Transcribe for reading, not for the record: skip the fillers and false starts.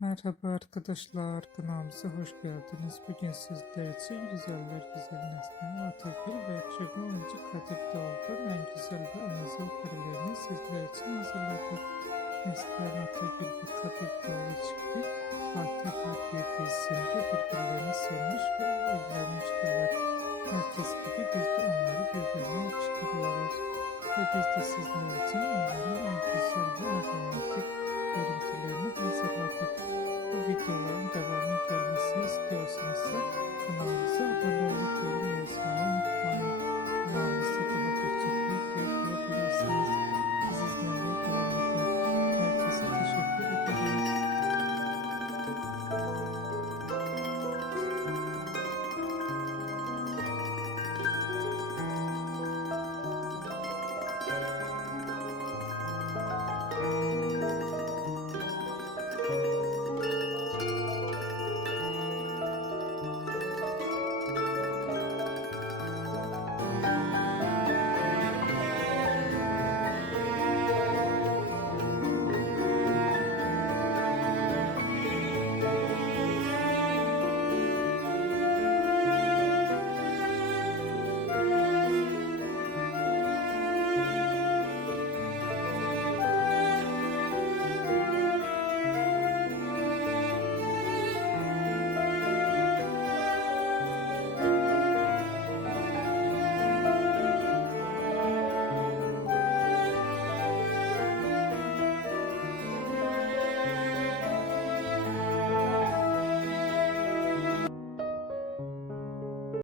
Merhaba arkadaşlar, kanalımıza hoş geldiniz. Bugün sizler için Güzeller Güzel Neslihan Atagül ve Çöpün oyuncu Kadir Doğulu'nun en güzel ve anazal karelerini sizler için hazırladık. Neslihan Atagül ve Kadir Doğulu çifti Fatih Harbiye dizisinde birbirlerini sevmiş ve evlenmiştiler. Herkes gibi biz de onları birbirine yakıştırıyoruz. Ve biz de sizler için onların en güzel ve en romantik görüntülerini hazırladık.